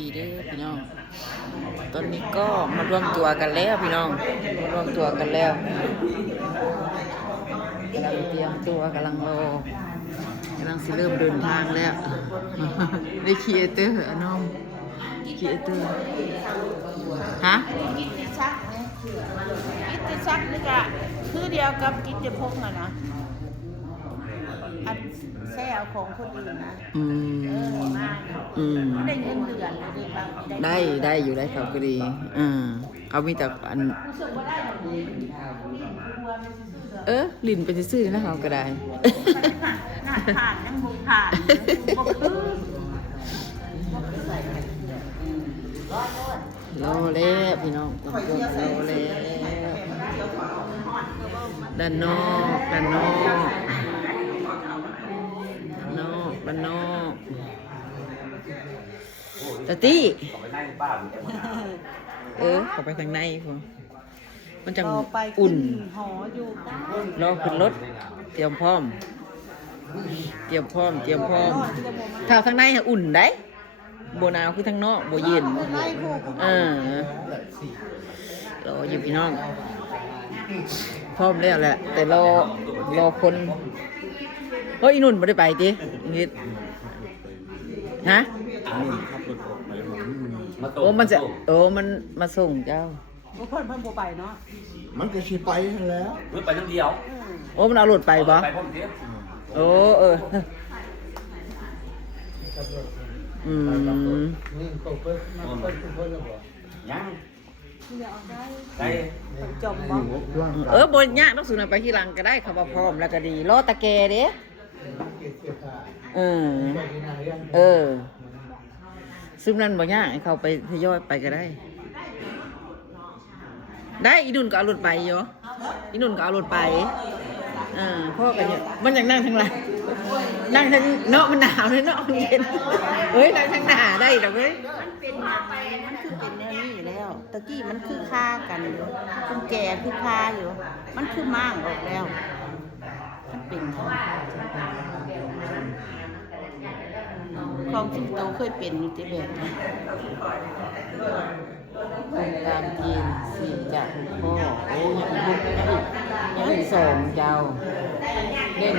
ดีเด้อพี่น้องตอนนี้ก็มารวมตัวกันแล้วพี่น้องมารวมตัวกันแล้วกำลังเตรียมตัวกำลังรอกำลังสิเริ่มเดินทางแล้วได้ครีเอเตอร์อะน้องครีเอเตอร์ฮะ กิตติชักเนี่ยกิตติชักนี่ก็คือเดียวกับกิตติพงษ์อะนะอันแซวของคนอื่นนะ อืม มาก อืม ได้เงินเดือนหรือเปล่า ได้อยู่ได้เขาก็ดีเขามีแต่อัน รู้สึกว่าได้แบบนี้ลิ้นไปซื่อๆนะเขาก็ได้ หน้าผ่านยังบุกผ่านบุกคือ รอแล้วพี่น้องลำโพงรอแล้วด้านนอกด้านนอกด้านนอกด้านนอกตาตี้เข้าไปทางในพอมันจัง ไป อุ่น หออยู่ได้ รอขึ้นรถเตรียมพร้อมถ้าทางในอุ่นได้โบหนาวคือทางนอกโบเย็นรออยู่พี่น้องพร้อมแล้วแหละแต่รอคนเฮ้ยอีนุ่นไม่ได้ไปจินิดฮะมันมาส่งเจ้า เพิ่นโบไปเนาะ มันก็สิไปหั่นแหล้ว ไปทั้งเดียว มันเอารถไปบ่ ไปพร้อมเดียว นี่เขาเพิ่นมาเพิ่นแล้วบ่ ยังได้ จมบ่ บนยากต้องสูนไปที่หลังก็ได้เขาบอกพร้อมแล้วก็ดีรอตะแกเด้ซึ่งนั่นบ่ยากให้เขาไปทยอยไปก็ได้อีนุ่นก็เอารถไปอยู่อีนุ่นก็เอารถไปพ่อกันเนี่ยมันอยากนั่งทางหลังนั่งทางเนาะมันหนาวเลยเนาะมันเย็นนั่งทางหน้าได้หรอเว้ย มันเป็นมันคือเป็นแนวนี้อยู่แล้วตะกี้มันคือฆ่ากันอยู่คุณแก่คือฆ่าอยู่มันคือมั่างออกแล้วมันเป็นของสิงโตเคยเป็นอยู่ที่แบบนี้ คุณตามจีนสี่จากคุณพ่อยังอีกสองเจ้าเล่น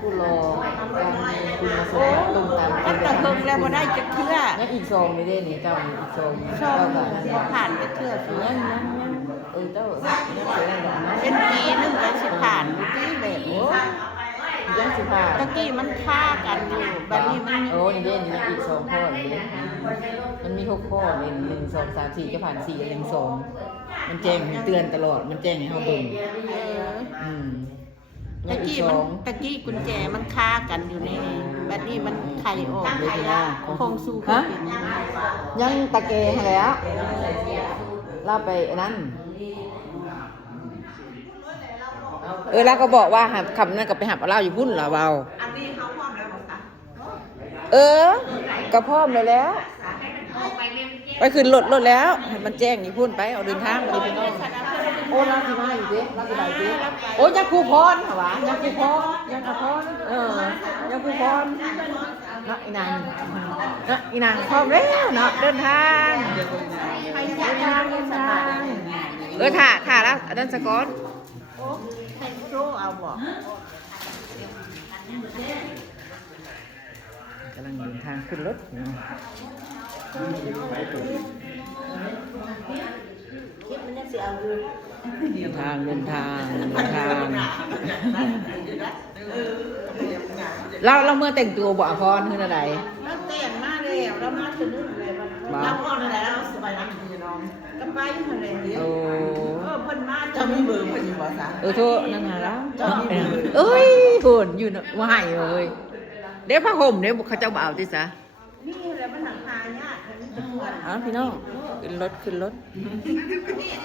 ผู้รอการคุณมาสมัครตรงตาม มันกระเฮิงแล้วบ่ได้จะเชื่อ ยังอีกสองนี่ได้นี่เจ้าอีกสอง ชอบ แบบ บ่ผ่านจะเชื่อสิ ยังเจ้ายังเป็นอะไรนะ เป็นปีนึงก็สิผ่านอยู่ที่แบบ ยังสิผ่า ตะกี้มันฆ่ากันอยู่แบบนี้มัน นี่เด่นยังอีกสองข้อนี่มันมี6ข้อนี่1 2 3 4จะผ่าน4 1 2มันแจ้งเตือนตลอดมันแจ้งให้เราเบิ่งตะกี้กุญแจมันฆ่ากันอยู่ในแบบนี้มันไข่ออกเลยนะคงสู้กันเป็นยัง ยังตะเกให้แล้วเราไปนั่นแล้วก็บอกว่าคำนั้นก็ไปหับเอาเหล้าอยู่พุ่นเหรอเบาอันนี้เขาพร้อมแล้วบอกค่ะก็พร้อมเลยแล้วไปขึ้นรถแล้วให้มันแจ้งอยู่พุ่นไปเอาเดินทางไปพี่น้องเราสิมาอยู่ดิเราสิมาอยู่ดิยังครูพรเหรอวะยังครูพรยังครูพรยังครูพรเนาะอีนางพร้อมแล้วเนาะเดินทางถ่าแล้วดันสกอต ให้โรเอาบอก กำลังเดินทางขึ้นรถเนาะ คลิปมันยังสิเอาอยู่ เดินทางเราเมื่อแต่งตัวบ่พรคืออะไร แล้วแต่งมาแล้วแล้วมาถึงนู่นเลยมันเราก็นั่นแหละเราสบายนั่งอยู่น้องก็ไปทางไหนเดียวเพิ่นมาจะมีเบอร์เพิ่นอยู่บ่ซะ โทษนั่นหาแล้วเอ้ยฝุ่นอยู่ว่าให้เลยเดี๋ยวผ้าห่มเดี๋ยวเขาเจ้าบ่าวที่ซะ นี่แหละมันหนังคายากมันจะควร พี่น้องขึ้นรถ